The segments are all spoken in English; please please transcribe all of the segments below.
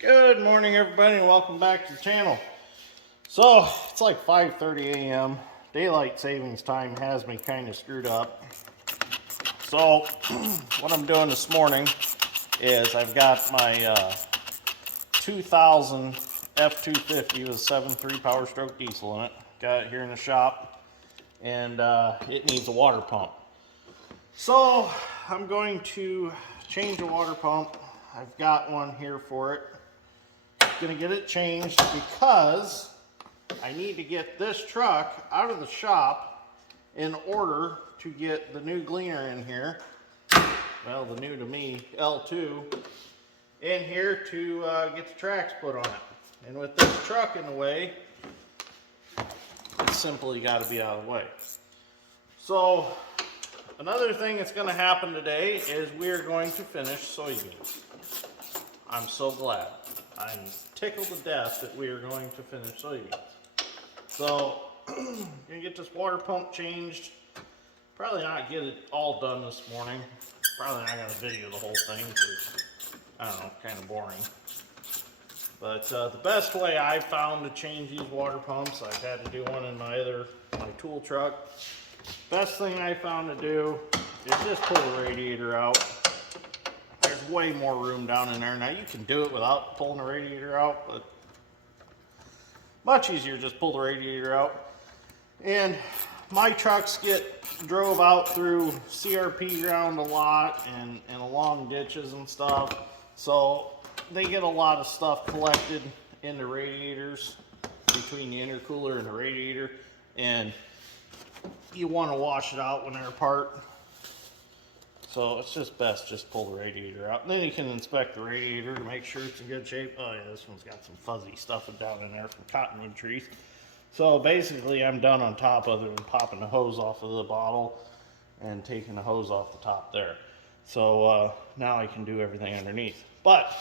Good morning, everybody, and welcome back to the channel. So it's like 5:30 a.m. Daylight savings time has me kind of screwed up. So what I'm doing this morning is I've got my 2000 F250 with a 7.3 Power Stroke diesel in it. Got it here in the shop, and it needs a water pump. So I'm going to change the water pump. I've got one here for it. Going to get it changed because I need to get this truck out of the shop in order to get the new Gleaner in here. Well, the new to me L2 in here to get the tracks put on it. And with this truck in the way, it's simply got to be out of the way. So another thing that's going to happen today is we are going to finish soybeans. I'm so glad. I'm tickled to death that we are going to finish soybeans. So, I'm going to get this water pump changed. Probably not get it all done this morning. Probably not going to video the whole thing because, I don't know, kind of boring. But the best way I've found to change these water pumps, I've had to do one in my tool truck. Best thing I found to do is just pull the radiator out. There's way more room down in there. Now you can do it without pulling the radiator out, but much easier just pull the radiator out. And my trucks get drove out through CRP ground a lot and along ditches and stuff. So they get a lot of stuff collected in the radiators between the intercooler and the radiator. And you want to wash it out when they're apart. So it's just best just pull the radiator out. And then you can inspect the radiator to make sure it's in good shape. Oh yeah, this one's got some fuzzy stuff down in there from cottonwood trees. So basically I'm done on top other than popping the hose off of the bottle and taking the hose off the top there. So now I can do everything underneath. But,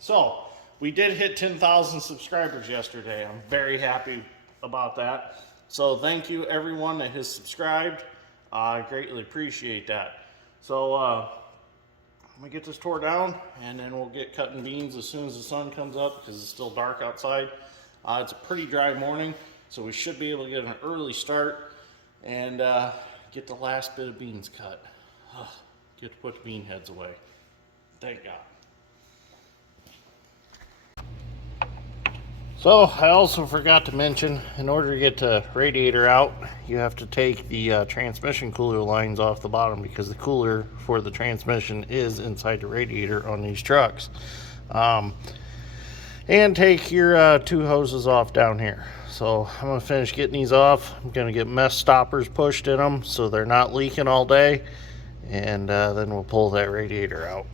so we did hit 10,000 subscribers yesterday. I'm very happy about that. So thank you everyone that has subscribed. I greatly appreciate that. So I'm gonna get this tore down and then we'll get cutting beans as soon as the sun comes up because it's still dark outside. It's a pretty dry morning, so we should be able to get an early start and get the last bit of beans cut. Get to put the bean heads away. Thank God. So I also forgot to mention, in order to get the radiator out, you have to take the transmission cooler lines off the bottom because the cooler for the transmission is inside the radiator on these trucks. And take your two hoses off down here. So I'm going to finish getting these off. I'm going to get mess stoppers pushed in them so they're not leaking all day. And then we'll pull that radiator out.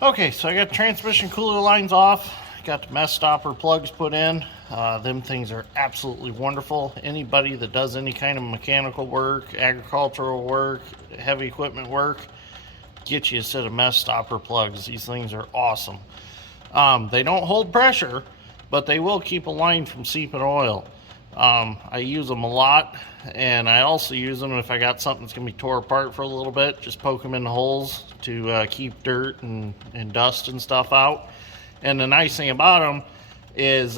Okay, so I got transmission cooler lines off. Got the mess stopper plugs put in. Them things are absolutely wonderful. Anybody that does any kind of mechanical work, agricultural work, heavy equipment work, get you a set of mess stopper plugs. These things are awesome. They don't hold pressure, but they will keep a line from seeping oil. I use them a lot, and I also use them if I got something that's going to be tore apart for a little bit. Just poke them in the holes to keep dirt and dust and stuff out. And the nice thing about them is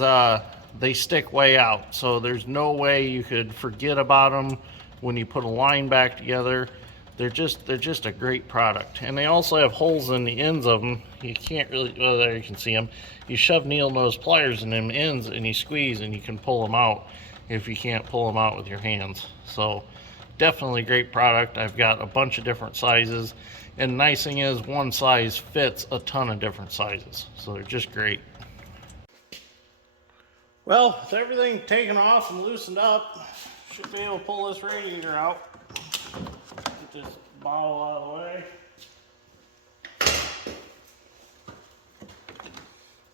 they stick way out. So there's no way you could forget about them when you put a line back together. They're just a great product. And they also have holes in the ends of them. You can't really, well, there you can see them. You shove needle nose pliers in them ends and you squeeze and you can pull them out if you can't pull them out with your hands. So definitely great product. I've got a bunch of different sizes. And the nice thing is one size fits a ton of different sizes. So they're just great. Well, with everything taken off and loosened up, should be able to pull this radiator out. Get this bottle out of the way.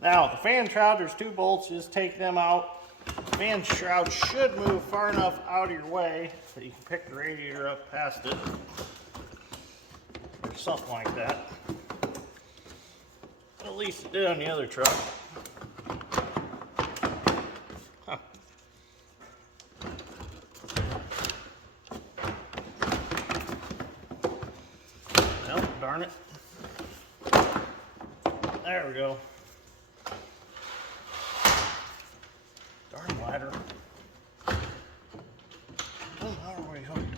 Now, the fan shroud, there's two bolts, just take them out. The fan shroud should move far enough out of your way that you can pick the radiator up past it. Or something like that. At least it did on the other truck. Huh. Well, darn it. There we go. Darn ladder. Oh, how are we hooked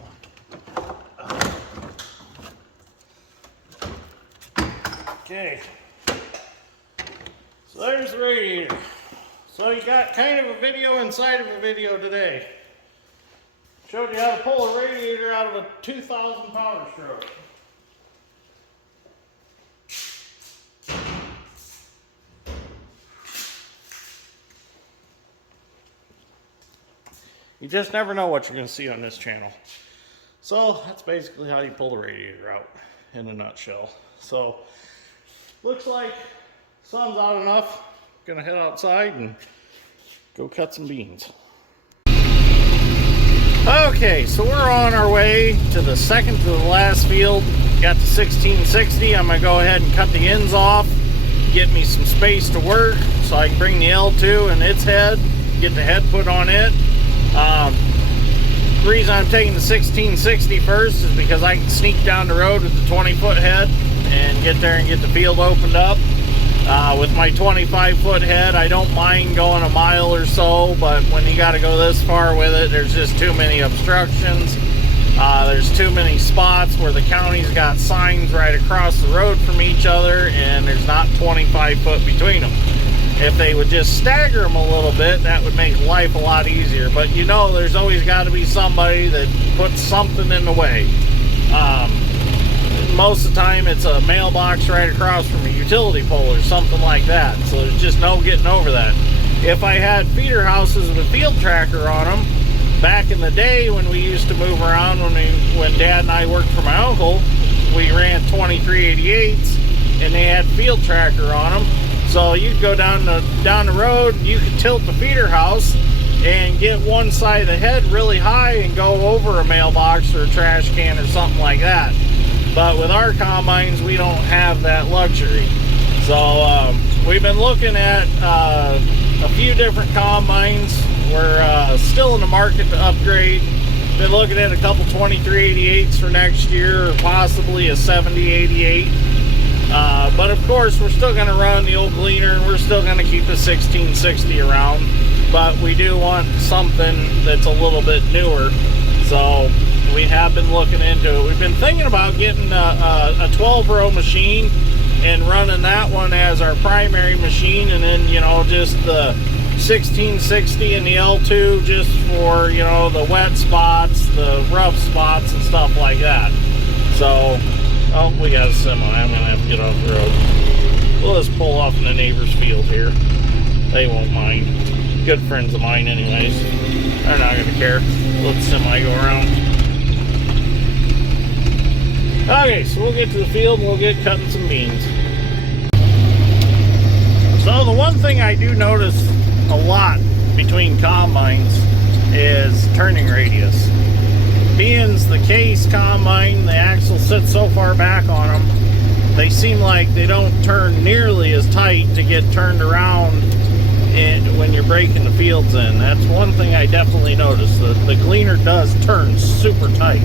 on? Okay. So there's the radiator. So you got kind of a video inside of a video today. Showed you how to pull a radiator out of a 2000 power stroke. You just never know what you're going to see on this channel. So that's basically how you pull the radiator out in a nutshell. So looks like sun's out enough. Gonna head outside and go cut some beans. Okay, so we're on our way to the second to the last field. Got the 1660. I'm gonna go ahead and cut the ends off, get me some space to work so I can bring the L2 and its head, get the head put on it. The reason I'm taking the 1660 first is because I can sneak down the road with the 20-foot head and get there and get the field opened up. With my 25-foot head, I don't mind going a mile or so, but when you got to go this far with it, there's just too many obstructions. There's too many spots where the county's got signs right across the road from each other, and there's not 25 foot between them. If they would just stagger them a little bit, that would make life a lot easier. But you know, there's always got to be somebody that puts something in the way. Most of the time, it's a mailbox right across from a utility pole or something like that. So there's just no getting over that. If I had feeder houses with a field tracker on them, back in the day when we used to move around, when Dad and I worked for my uncle, we ran 2388s and they had field tracker on them. So you'd go down the road, you could tilt the feeder house and get one side of the head really high and go over a mailbox or a trash can or something like that. But with our combines, we don't have that luxury. So we've been looking at a few different combines. We're still in the market to upgrade. Been looking at a couple 2388s for next year, or possibly a 7088. But of course, we're still going to run the old Gleaner, and we're still going to keep the 1660 around. But we do want something that's a little bit newer. So we have been looking into it. We've been thinking about getting a 12-row machine and running that one as our primary machine, and then, you know, just the 1660 and the L2 just for, you know, the wet spots, the rough spots and stuff like that. So, oh, we got a semi. I'm gonna have to get off the road. We'll just pull off in the neighbor's field here. They won't mind. Good friends of mine anyways. They're not gonna care. Let the semi go around. Okay, so we'll get to the field and we'll get cutting some beans. So the one thing I do notice a lot between combines is turning radius. Being's the case combine, the axle sits so far back on them, they seem like they don't turn nearly as tight to get turned around when you're breaking the fields in. That's one thing I definitely noticed. The Gleaner does turn super tight.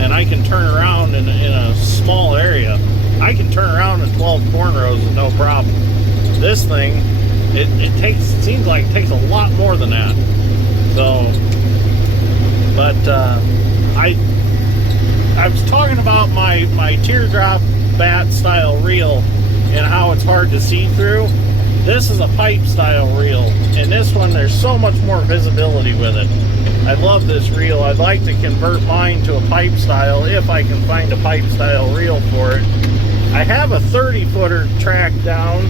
And I can turn around in a small area. I can turn around in 12 corn rows with no problem. This thing, it seems like it takes a lot more than that. So, but I was talking about my teardrop bat style reel and how it's hard to see through. This is a pipe style reel, and this one there's so much more visibility with it. I love this reel. I'd like to convert mine to a pipe style if I can find a pipe style reel for it. I have a 30-footer tracked down,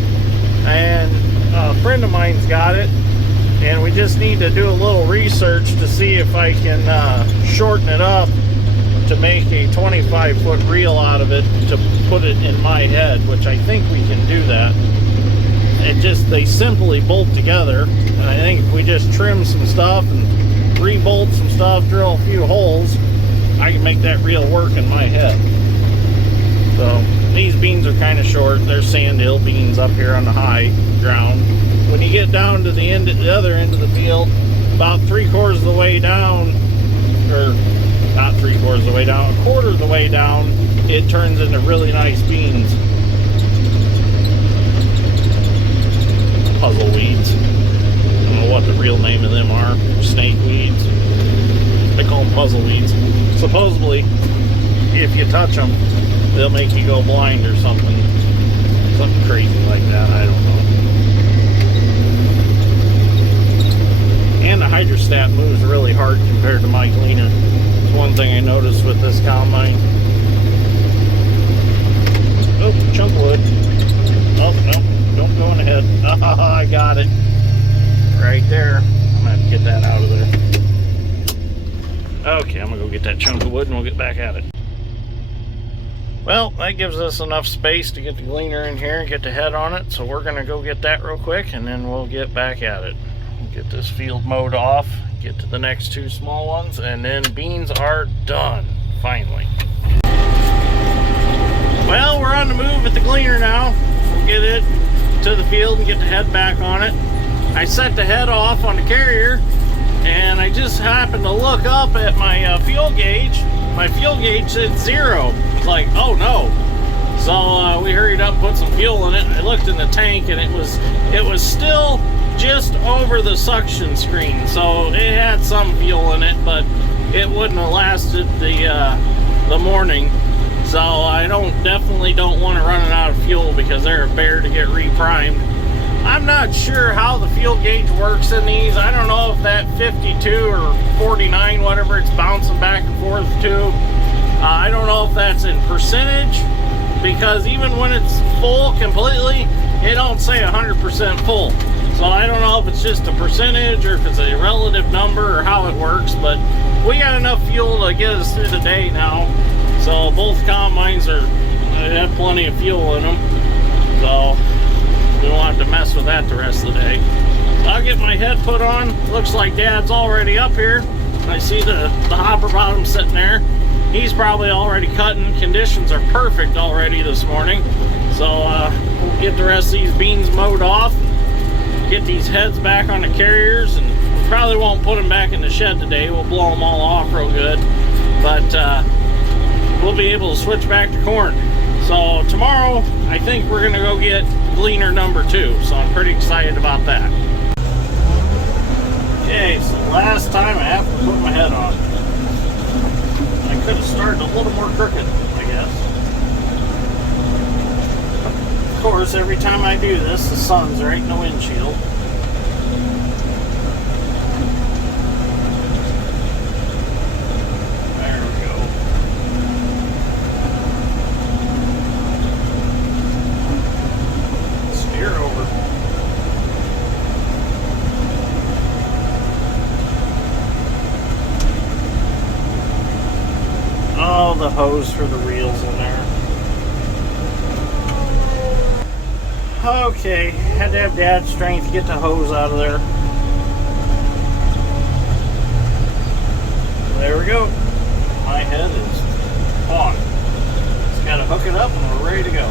and a friend of mine's got it, and we just need to do a little research to see if I can shorten it up to make a 25-foot reel out of it to put it in my head, which I think we can do that. They simply bolt together, and I think if we just trim some stuff and re-bolt some stuff, drill a few holes, I can make that reel work in my head. So these beans are kind of short. They're sandhill beans up here on the high ground. When you get down to the other end of the field, about 3/4 of the way down, or not 3/4 of the way down, 1/4 of the way down, it turns into really nice beans. snake weeds. They call them puzzle weeds. Supposedly, if you touch them, they'll make you go blind or something. Something crazy like that, I don't know. And the hydrostat moves really hard compared to my Gleaner. It's one thing I noticed with this combine. Oh, chunk of wood. Oh, no, don't go in ahead. Oh, I got it. Right there. I'm gonna have to get that out of there. Okay, I'm gonna go get that chunk of wood and we'll get back at it. Well, that gives us enough space to get the Gleaner in here and get the head on it, so we're gonna go get that real quick and then we'll get back at it. Get this field mowed off, get to the next two small ones, and then beans are done, finally. Well, we're on the move with the Gleaner now. We'll get it to the field and get the head back on it. I set the head off on the carrier, and I just happened to look up at my fuel gauge. My fuel gauge said 0. It's like, oh no. So we hurried up, put some fuel in it. I looked in the tank, and it was still just over the suction screen, so it had some fuel in it, but it wouldn't have lasted the morning. So I definitely don't want to run it out of fuel because they're a bear to get reprimed. I'm not sure how the fuel gauge works in these. I don't know if that 52 or 49, whatever it's bouncing back and forth to. I don't know if that's in percentage, because even when it's full completely, it don't say 100% full. So I don't know if it's just a percentage or if it's a relative number or how it works, but we got enough fuel to get us through the day now. So both combines they have plenty of fuel in them. So we won't have to mess with that the rest of the day. So I'll get my head put on. Looks like Dad's already up here. I see the hopper bottom sitting there. He's probably already cutting. Conditions are perfect already this morning. So we'll get the rest of these beans mowed off. Get these heads back on the carriers, and we probably won't put them back in the shed today. We'll blow them all off real good, but we'll be able to switch back to corn. So tomorrow I think we're gonna go get Gleaner number 2, so I'm pretty excited about that. Okay, so last time I have to put my head on. I could have started a little more crooked, I guess. Of course, every time I do this, the sun's right in the windshield. There we go. Steer over. Oh, the hose for the reels in there. Okay, had to have Dad's strength to get the hose out of there. There we go. My head is on. Just gotta hook it up and we're ready to go.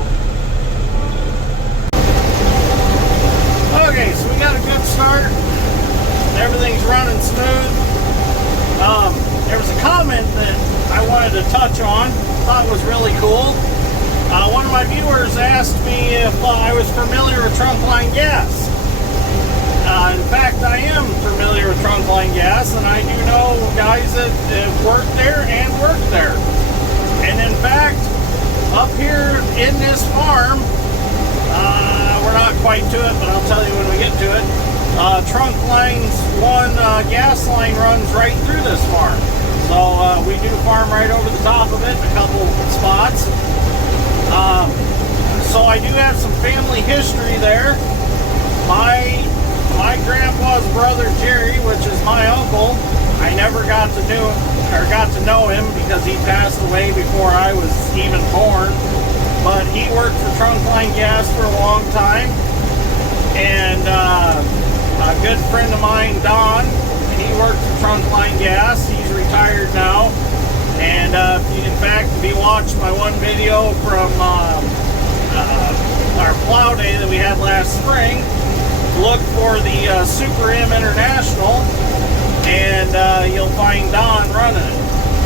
Okay, so we got a good start. Everything's running smooth. There was a comment that I wanted to touch on. Thought was really cool. One of my viewers asked me if I was familiar with trunkline gas. In fact, I am familiar with trunkline gas, and I do know guys that have worked there and worked there. And in fact, up here in this farm, we're not quite to it, but I'll tell you when we get to it. Trunkline's one gas line runs right through this farm. So we do farm right over the top of it in a couple spots. So I do have some family history there. My grandpa's brother Jerry, which is my uncle, I never got to know him because he passed away before I was even born. But he worked for Trunkline Gas for a long time, and a good friend of mine, Don, he worked for Trunkline Gas. He's retired now. And in fact, if you watched my one video from our plow day that we had last spring, look for the Super M International, and you'll find Don running it.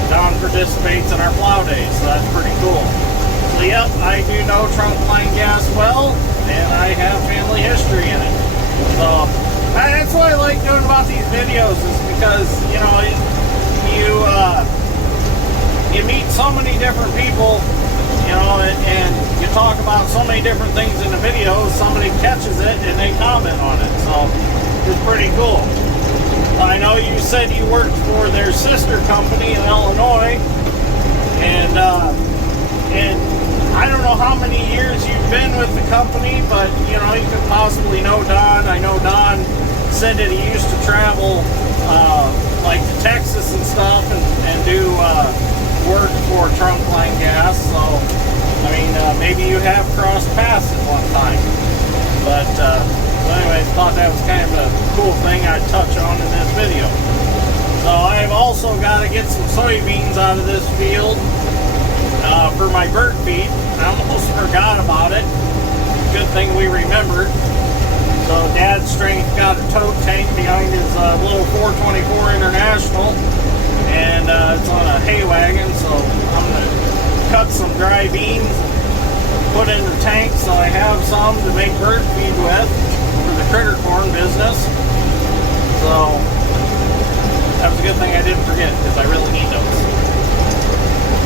Don participates in our plow days, so that's pretty cool. So yep, I do know Trunkline Gas well, and I have family history in it. So that's what I like doing about these videos is because, you know, you meet so many different people, you know, and you talk about so many different things in the video. Somebody catches it and they comment on it, so it's pretty cool. I know you said you worked for their sister company in Illinois, and I don't know how many years you've been with the company, but you know, you could possibly know Don. I know Don said that he used to travel like to Texas and stuff and do work for Trunkline Gas, so I mean, maybe you have crossed paths at one time. But anyways, thought that was kind of a cool thing I'd touch on in this video. So I've also got to get some soybeans out of this field for my bird feed. I almost forgot about it. Good thing we remembered. So Dad's strength got a tote tank behind his little 424 International, and it's on a hay wagon, so I'm going to cut some dry beans, put in the tank so I have some to make bird feed with for the critter corn business. So that was a good thing I didn't forget, because I really need those.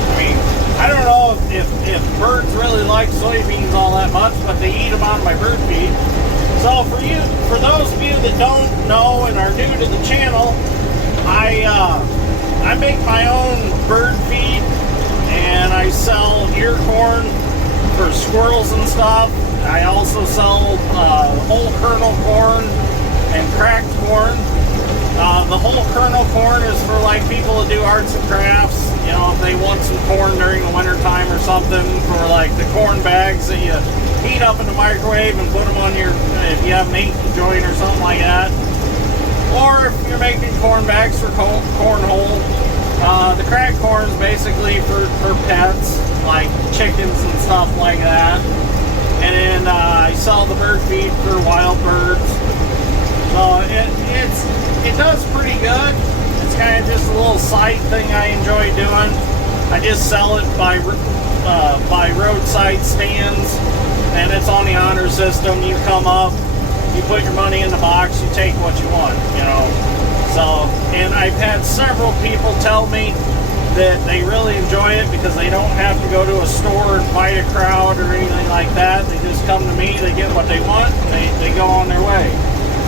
I mean, I don't know if birds really like soybeans all that much, but they eat them out of my bird feed. So for those of you that don't know and are new to the channel, I make my own bird feed, and I sell ear corn for squirrels and stuff. I also sell whole kernel corn and cracked corn. The whole kernel corn is for like people that do arts and crafts. You know, if they want some corn during the winter time or something, for like the corn bags that you heat up in the microwave and put them on your, if you have an 8 joint or something like that. Or if you're making corn bags for cornhole. The cracked corn is basically for pets, like chickens and stuff like that. And then I sell the bird feed for wild birds. So it does pretty good. It's kind of just a little side thing I enjoy doing. I just sell it by roadside stands, and it's on the honor system. You come up, you put your money in the box, you take what you want, you know. So, and I've had several people tell me that they really enjoy it because they don't have to go to a store and fight a crowd or anything like that. They just come to me, they get what they want, and they go on their way.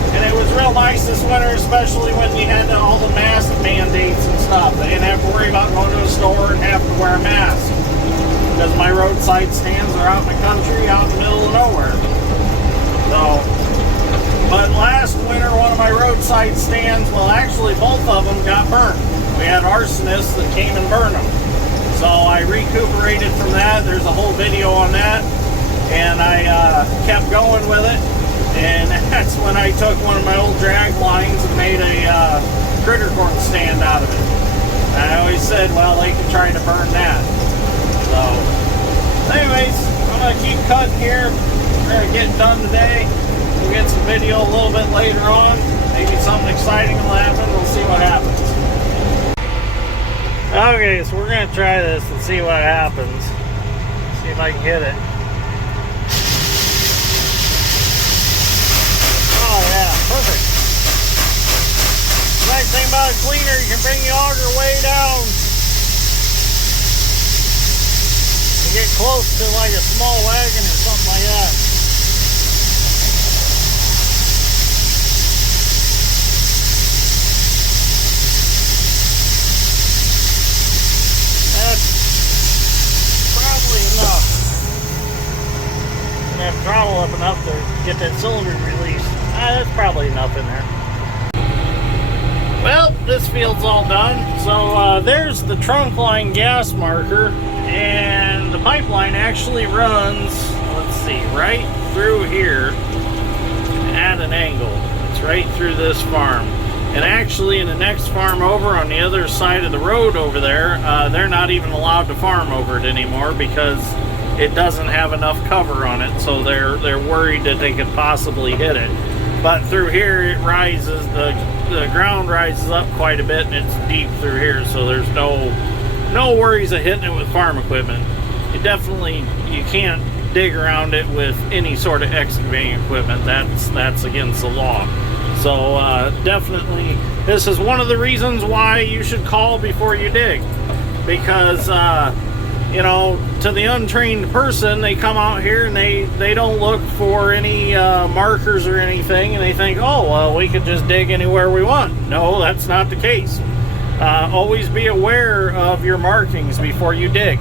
And it was real nice this winter, especially when you had all the mask mandates and stuff. They didn't have to worry about going to a store and having to wear a mask, because my roadside stands are out in the country, out in the middle of nowhere. So, but last winter, one of my roadside stands, well, actually both of them got burnt. We had arsonists that came and burned them. So I recuperated from that. There's a whole video on that. And I kept going with it. And that's when I took one of my old drag lines and made a critter corn stand out of it. And I always said, well, they could try to burn that. So, anyways, I'm going to keep cutting here. We're going to get done today. We'll get some video a little bit later on. Maybe something exciting will happen. We'll see what happens. Okay, so we're going to try this and see what happens. See if I can hit it. Oh yeah, perfect. The nice thing about a Gleaner, you can bring the auger way down and get close to like a small wagon or something like that. Enough. I'm gonna have to throttle up enough to get that cylinder released. That's probably enough in there. Well, this field's all done. So there's the Trunkline gas marker, and the pipeline actually runs, let's see, right through here at an angle. It's right through this farm. And actually in the next farm over on the other side of the road over there, they're not even allowed to farm over it anymore because it doesn't have enough cover on it, so they're worried that they could possibly hit it. But through here it rises, the ground rises up quite a bit, and it's deep through here, so there's no worries of hitting it with farm equipment. You can't dig around it with any sort of excavating equipment. That's against the law. So definitely, this is one of the reasons why you should call before you dig, because you know, to the untrained person, they come out here and they don't look for any markers or anything, and they think, oh, well, we could just dig anywhere we want. No, that's not the case. Always be aware of your markings before you dig.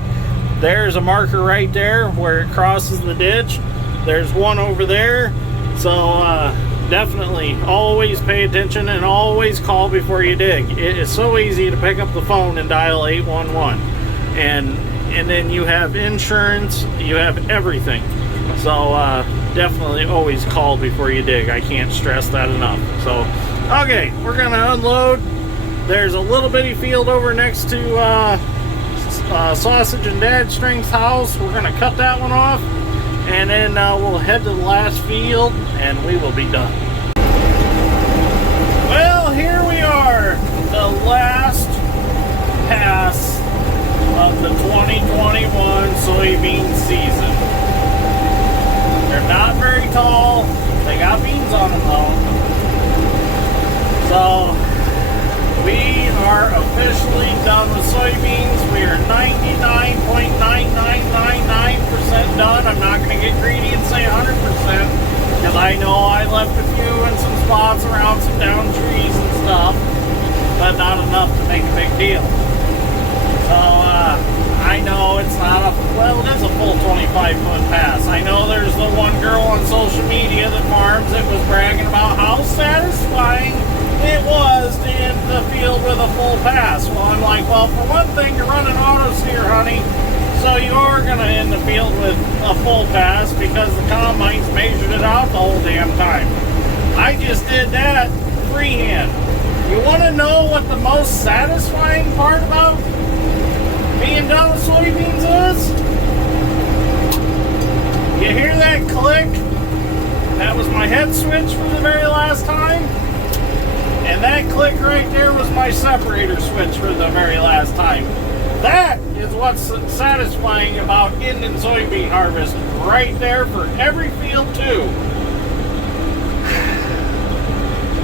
There's a marker right there where it crosses the ditch. There's one over there. So definitely always pay attention and always call before you dig. It is so easy to pick up the phone and dial 811, and then you have insurance, you have everything. So definitely always call before you dig. I can't stress that enough. So okay, we're gonna unload. There's a little bitty field over next to Sausage and Dad Strength's house. We're gonna cut that one off, and then we'll head to the last field and we will be done. Well, here we are, the last pass of the 2021 soybean season. They're not very tall. They got beans on them though. So we are officially done with soybeans. We are 99.9999% done. I'm not going to get greedy and say 100%, because I know I left a few in some spots around some down trees and stuff, but not enough to make a big deal. So I know it's not a, well, it is a full 25-foot pass. I know there's the one girl on social media that farms that was bragging about how satisfying it was to end the field with a full pass. Well, I'm like, well, for one thing, you're running auto steer, honey, so you are going to end the field with a full pass because the combines measured it out the whole damn time. I just did that freehand. You want to know what the most satisfying part about being done with soybeans is? You hear that click? That was my head switch for the very last time. And that click right there was my separator switch for the very last time. That is what's satisfying about ending soybean harvest right there for every field too.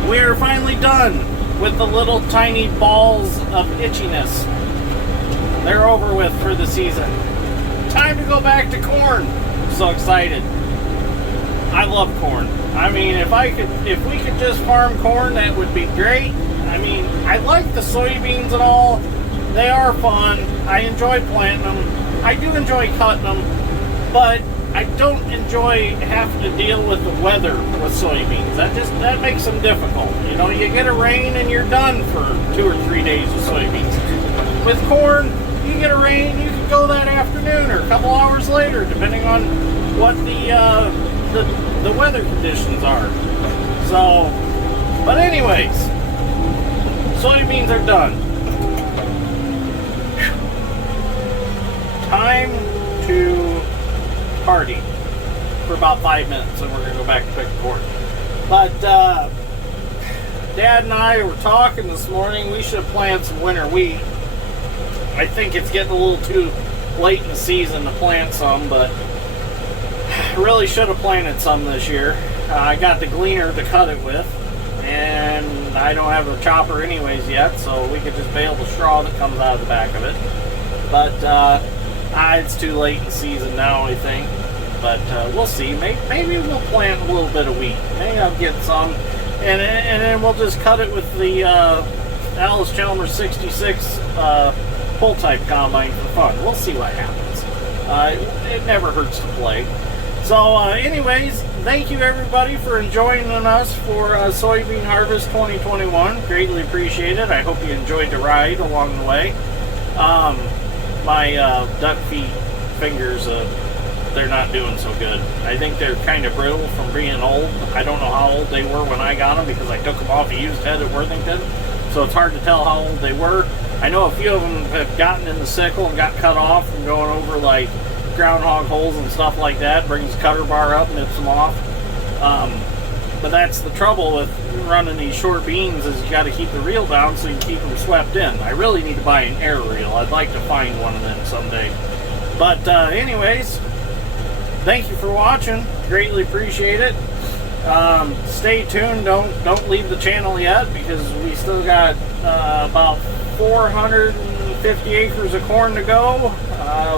We are finally done with the little tiny balls of itchiness. They're over with for the season. Time to go back to corn. I'm so excited. I love corn. I mean, if we could just farm corn, that would be great. I mean, I like the soybeans and all. They are fun. I enjoy planting them. I do enjoy cutting them, but I don't enjoy having to deal with the weather with soybeans. That makes them difficult. You know, you get a rain and you're done for 2 or 3 days with soybeans. With corn, you get a rain, you can go that afternoon or a couple hours later, depending on what the weather conditions are. So, but anyways, soybeans are done. Time to party for about 5 minutes, and we're gonna go back to pick corn. But Dad and I were talking this morning. We should have planted some winter wheat. I think it's getting a little too late in the season to plant some, but I really should have planted some this year. I got the Gleaner to cut it with, and I don't have a chopper anyways yet, so we could just bale the straw that comes out of the back of it. But it's too late in the season now, I think. But we'll see. Maybe we'll plant a little bit of wheat. Maybe I'll get some, and then we'll just cut it with the Alice Chalmers 66 pull type combine for fun. We'll see what happens. It never hurts to play. So anyways, thank you everybody for joining us for Soybean Harvest 2021. Greatly appreciate it. I hope you enjoyed the ride along the way. My duck feet fingers, they're not doing so good. I think they're kind of brittle from being old. I don't know how old they were when I got them because I took them off a used head at Worthington. So it's hard to tell how old they were. I know a few of them have gotten in the sickle and got cut off from going over like groundhog holes and stuff like that. Brings the cutter bar up and nips them off. But that's the trouble with running these short beans, is you got to keep the reel down so you can keep them swept in. I really need to buy an air reel. I'd like to find one of them someday. But anyways, thank you for watching. Greatly appreciate it. Stay tuned. Don't leave the channel yet, because we still got about 450 acres of corn to go.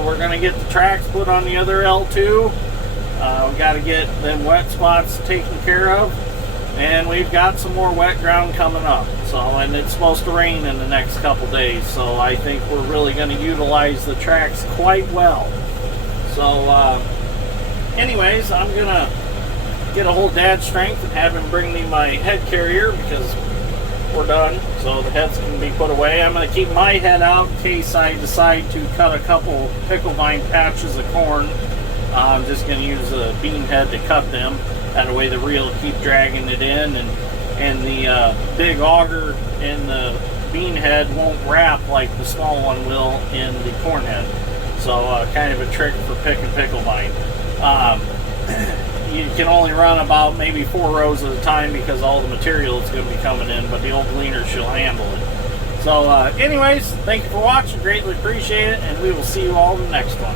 We're gonna get the tracks put on the other L2. We got to get them wet spots taken care of, and we've got some more wet ground coming up. So, and it's supposed to rain in the next couple days, so I think we're really going to utilize the tracks quite well. So anyways, I'm gonna get a hold of Dad's strength and have him bring me my head carrier, because we're done, so the heads can be put away. I'm going to keep my head out in case I decide to cut a couple pickle vine patches of corn. I'm just going to use a bean head to cut them. That way the reel will keep dragging it in, and the big auger in the bean head won't wrap like the small one will in the corn head. So kind of a trick for picking pickle vine. You can only run about maybe 4 rows at a time, because all the material is going to be coming in, but the old Gleaner shall handle it. So anyways, thank you for watching, greatly appreciate it, and we will see you all in the next one.